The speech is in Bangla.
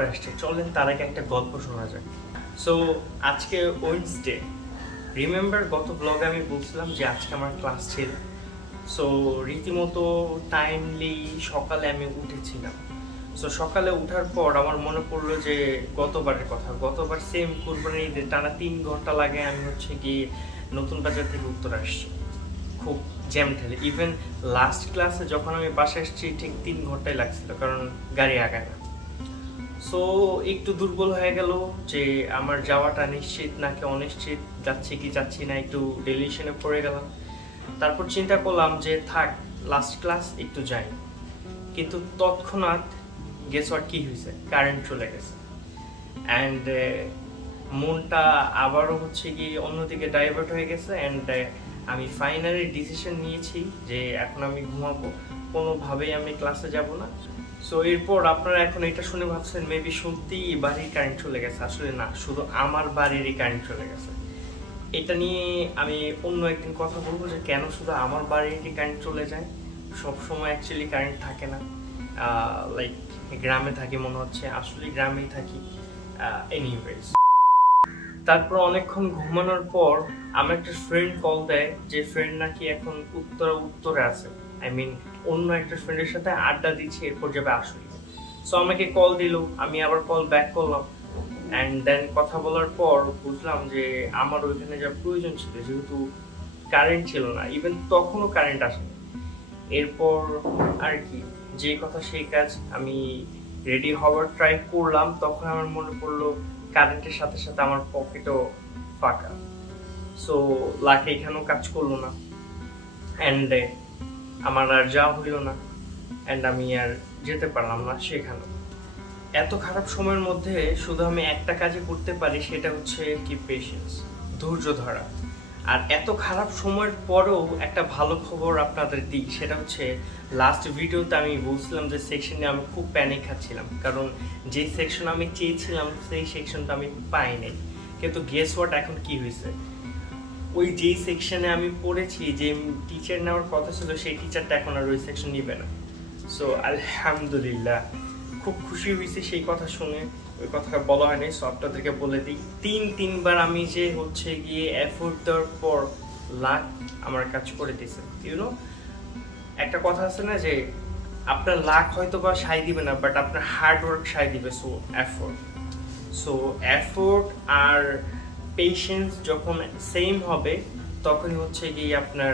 উত্তরে আসছে। চলেন তার আগে একটা গল্প শোনা যায়। সো আজকে ওয়েডনেসডে। রিমেম্বার গত ব্লগে আমি বলছিলাম যে আজকে আমার ক্লাস ছিল। সো রীতিমতো টাইমলি সকালে আমি উঠেছিলাম। সো সকালে উঠার পর আমার মনে পড়লো যে গতবারের কথা। গতবার সেম কুরবানির ঈদে টানা 3 ঘন্টা লাগে আমি হচ্ছে গিয়ে নতুন বাজার থেকে উত্তর আসছি। খুব জ্যাম ঠেলে। ইভেন লাস্ট ক্লাসে যখন আমি বাসায় আসছি ঠিক 3 ঘন্টাই লাগছিল, কারণ গাড়ি আগায় না। সো একটু দুর্বল হয়ে গেল যে আমার যাওয়াটা নিশ্চিত নাকি অনিশ্চিত, যাচ্ছি কি যাচ্ছি না, একটু ডেলিশনে পড়ে গেলাম। তারপর চিন্তা করলাম যে থাক, লাস্ট ক্লাস একটু যাই। কিন্তু তৎক্ষণাৎ গেস হোয়াট কি হয়েছে, কারেন্ট চলে গেছে। অ্যান্ড মনটা আবারও হচ্ছে কি অন্যদিকে ডাইভার্ট হয়ে গেছে। অ্যান্ড আমি ফাইনালি ডিসিশন নিয়েছি যে এখন আমি ঘুমাবো, কোনোভাবেই আমি ক্লাসে যাব না। সো এরপর আপনারা এখন এটা শুনে ভাবছেন মেবি সত্যিই বাড়ির কারেন্ট চলে গেছে। আসলে না, শুধু আমার বাড়িরই কারেন্ট চলে গেছে। এটা নিয়ে আমি অন্য একদিন কথা বলবো যে কেন শুধু আমার বাড়িরই কারেন্ট চলে যায়। সবসময় অ্যাকচুয়ালি কারেন্ট থাকে না। লাইক গ্রামে থাকি মনে হচ্ছে, আসলে গ্রামেই থাকি। এনিওয়েজ, তারপর অনেকক্ষণ ঘুমানোর পর আমার একটা ফ্রেন্ড কল দেয় যে ফ্রেন্ড নাকি এখন উত্তরে আছে। আই মিন অন্য একটা ফ্রেন্ডের সাথে আড্ডা দিচ্ছে, এরপর যাবে আসলে। সো আমাকে কল দিল, আমি আবার কল ব্যাক করলাম। অ্যান্ড দেন কথা বলার পর বুঝলাম যে আমার ওইখানে যা প্রয়োজন ছিল, যেহেতু কারেন্ট ছিল না, ইভেন তখনও কারেন্ট আসেনি। এরপর আর কি, যে কথা সেই কাজ। আমি রেডি হওয়ার ট্রাই করলাম, তখন আমার মনে পড়লো কারেন্টের সাথে সাথে আমার পকেটও ফাঁকা। সো লাকি এখানেও কাজ করলো না। অ্যান্ড আমার আর যাওয়া হইল না। অ্যান্ড আমি আর যেতে পারলাম না সেখানে। এত খারাপ সময়ের মধ্যে শুধু আমি একটা কাজই করতে পারি, সেটা হচ্ছে কি পেশেন্স, ধৈর্য ধরা। আর এত খারাপ সময়ের পরেও একটা ভালো খবর আপনাদের দিই, সেটা হচ্ছে লাস্ট ভিডিওতে আমি বলছিলাম যে সেকশনে আমি খুব প্যানিক খাচ্ছিলাম, কারণ যে সেকশন আমি চেয়েছিলাম সেই সেকশনটা আমি পাই নাই। কিন্তু গেস হোয়াট, এখন কি হয়েছে, ওই যেই সেকশনে আমি পড়েছি, যে টিচার নেওয়ার কথা ছিল, সেই টিচারটা এখন আর ওই সেকশন নিবে না। সো আলহামদুলিল্লাহ, খুব খুশি হয়েছি সেই কথা শুনে। ওই কথাটা বলা হয়নি, সো আপনাদেরকে বলে দিই। তিনবার আমি যে হচ্ছে গিয়ে এফোর্ট দেওয়ার পর লাক আমার কাজ করে দিয়েছে। ইউনো, একটা কথা আছে না যে আপনার লাক হয়তো বা সায় দিবে না, বাট আপনার হার্ড ওয়ার্ক সায় দিবে। সো এফোর্ট আর পেশেন্স যখন সেম হবে, তখনই হচ্ছে গিয়ে আপনার